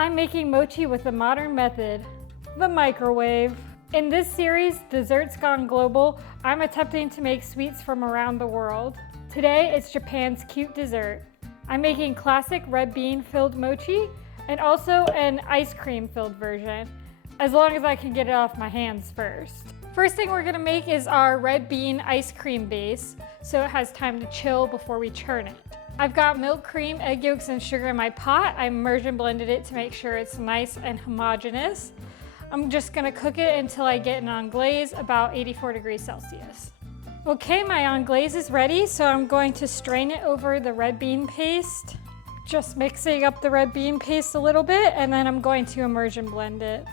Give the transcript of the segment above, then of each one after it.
I'm making mochi with a modern method, the microwave. In this series, Desserts Gone Global, I'm attempting to make sweets from around the world. Today, it's Japan's cute dessert. I'm making classic red bean filled mochi and also an ice cream filled version, as long as I can get it off my hands first. First thing we're gonna make is our red bean ice cream base, so it has time to chill before we churn it. I've got milk, cream, egg yolks, and sugar in my pot. I immersion blended it to make sure it's nice and homogeneous. I'm just gonna cook it until I get an anglaise about 84 degrees Celsius. Okay, my anglaise is ready, so I'm going to strain it over the red bean paste. Just mixing up the red bean paste a little bit, and then I'm going to immersion blend it.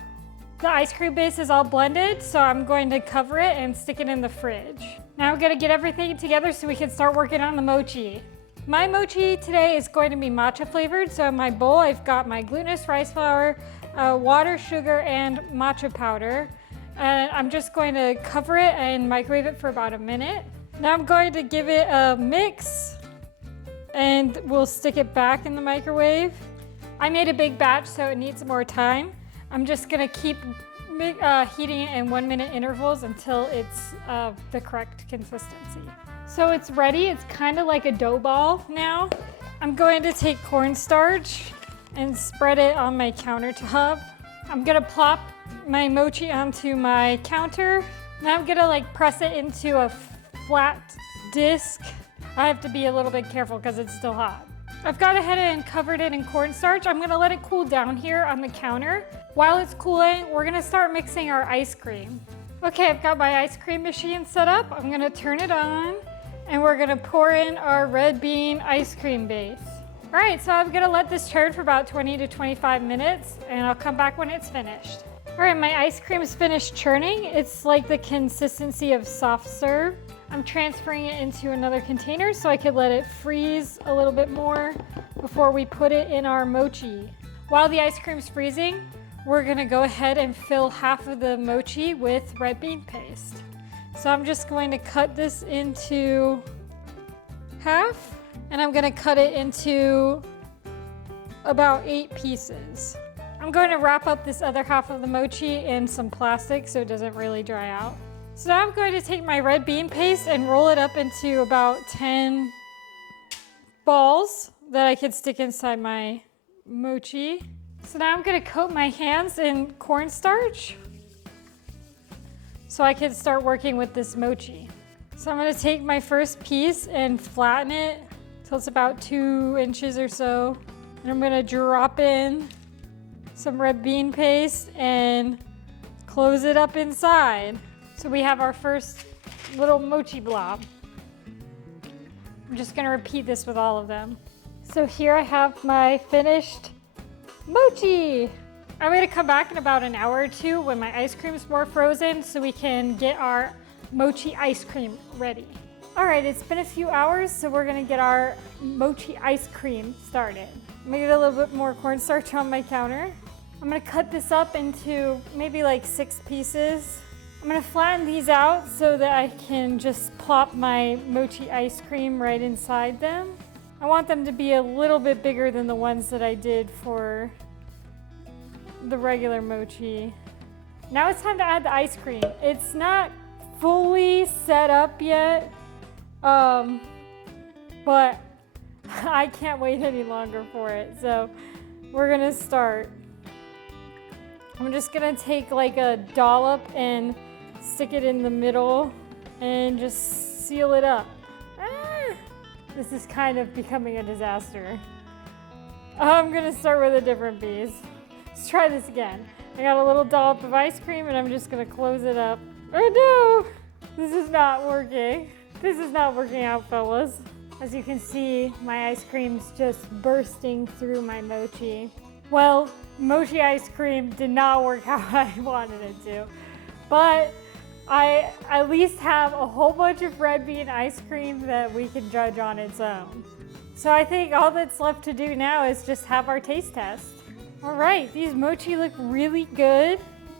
The ice cream base is all blended, so I'm going to cover it and stick it in the fridge. Now I'm gonna get everything together so we can start working on the mochi. My mochi today is going to be matcha flavored, so in my bowl I've got my glutinous rice flour, water, sugar, and matcha powder. And I'm just going to cover it and microwave it for about a minute. Now I'm going to give it a mix and we'll stick it back in the microwave. I made a big batch, so it needs more time. I'm just gonna keep heating it in 1 minute intervals until it's the correct consistency. So it's ready, it's kind of like a dough ball now. I'm going to take cornstarch and spread it on my countertop. I'm gonna plop my mochi onto my counter. Now I'm gonna press it into a flat disc. I have to be a little bit careful because it's still hot. I've gone ahead and covered it in cornstarch. I'm gonna let it cool down here on the counter. While it's cooling, we're gonna start mixing our ice cream. Okay, I've got my ice cream machine set up. I'm gonna turn it on and we're gonna pour in our red bean ice cream base. All right, so I'm gonna let this churn for about 20 to 25 minutes and I'll come back when it's finished. All right, my ice cream is finished churning. It's like the consistency of soft serve. I'm transferring it into another container so I could let it freeze a little bit more before we put it in our mochi. While the ice cream's freezing, we're gonna go ahead and fill half of the mochi with red bean paste. So I'm just going to cut this into half, and I'm gonna cut it into about 8 pieces. I'm going to wrap up this other half of the mochi in some plastic so it doesn't really dry out. So now I'm going to take my red bean paste and roll it up into about 10 balls that I could stick inside my mochi. So now I'm gonna coat my hands in cornstarch so I can start working with this mochi. So I'm gonna take my first piece and flatten it till it's about 2 inches or so. And I'm gonna drop in some red bean paste and close it up inside. So we have our first little mochi blob. I'm just gonna repeat this with all of them. So here I have my finished mochi. I'm gonna come back in about an hour or two when my ice cream is more frozen so we can get our mochi ice cream ready. All right, it's been a few hours, so we're gonna get our mochi ice cream started. I'm gonna get a little bit more cornstarch on my counter. I'm gonna cut this up into maybe 6 pieces. I'm gonna flatten these out so that I can just plop my mochi ice cream right inside them. I want them to be a little bit bigger than the ones that I did for the regular mochi. Now it's time to add the ice cream. It's not fully set up yet, but I can't wait any longer for it. So we're gonna start. I'm just gonna take a dollop and stick it in the middle and just seal it up. This is kind of becoming a disaster. I'm gonna start with a different piece. Let's try this again. I got a little dollop of ice cream and I'm just gonna close it up. Oh no, this is not working. This is not working out, fellas. As you can see, my ice cream's just bursting through my mochi. Well, mochi ice cream did not work how I wanted it to, but I at least have a whole bunch of red bean ice cream that we can judge on its own. So I think all that's left to do now is just have our taste test. All right, these mochi look really good.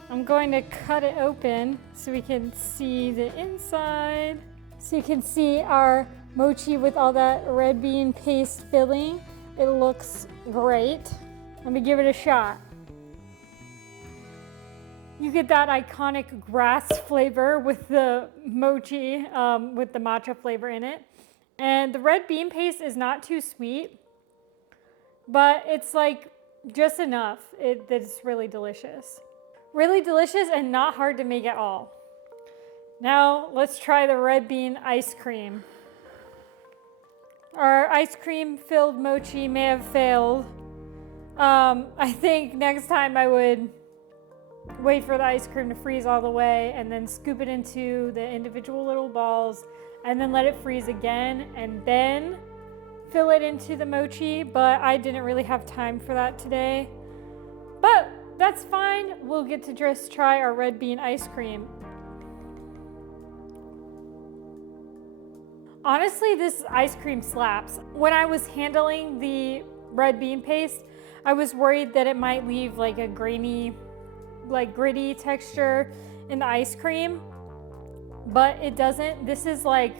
I'm going to cut it open so we can see the inside. So you can see our mochi with all that red bean paste filling. It looks great. Let me give it a shot. You get that iconic grass flavor with the mochi, with the matcha flavor in it. And the red bean paste is not too sweet, but it's like just enough that it's really delicious. Really delicious and not hard to make at all. Now let's try the red bean ice cream. Our ice cream filled mochi may have failed. I think next time I would wait for the ice cream to freeze all the way and then scoop it into the individual little balls and then let it freeze again and then fill it into the mochi, but I didn't really have time for that today. But that's fine. We'll get to just try our red bean ice cream. Honestly, this ice cream slaps. When I was handling the red bean paste, I was worried that it might leave like a grainy, like gritty texture in the ice cream, but it doesn't. This is like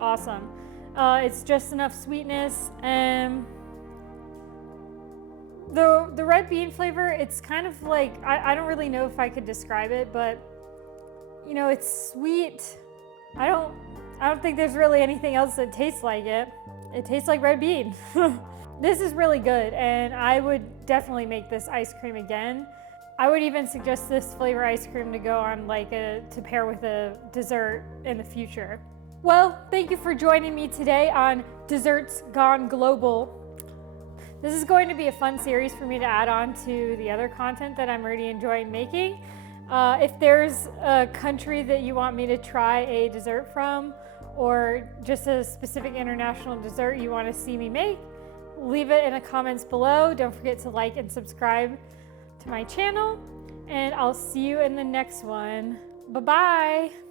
awesome. It's just enough sweetness, and the red bean flavor, it's kind of like, I don't really know if I could describe it, but you know, it's sweet. I don't think there's really anything else that tastes like it. It tastes like red bean. This is really good, and I would definitely make this ice cream again. I would even suggest this flavor ice cream to go on to pair with a dessert in the future. Well, thank you for joining me today on Desserts Gone Global. This is going to be a fun series for me to add on to the other content that I'm already enjoying making. If there's a country that you want me to try a dessert from, or just a specific international dessert you want to see me make, leave it in the comments below. Don't forget to like and subscribe to my channel, and I'll see you in the next one. Bye-bye.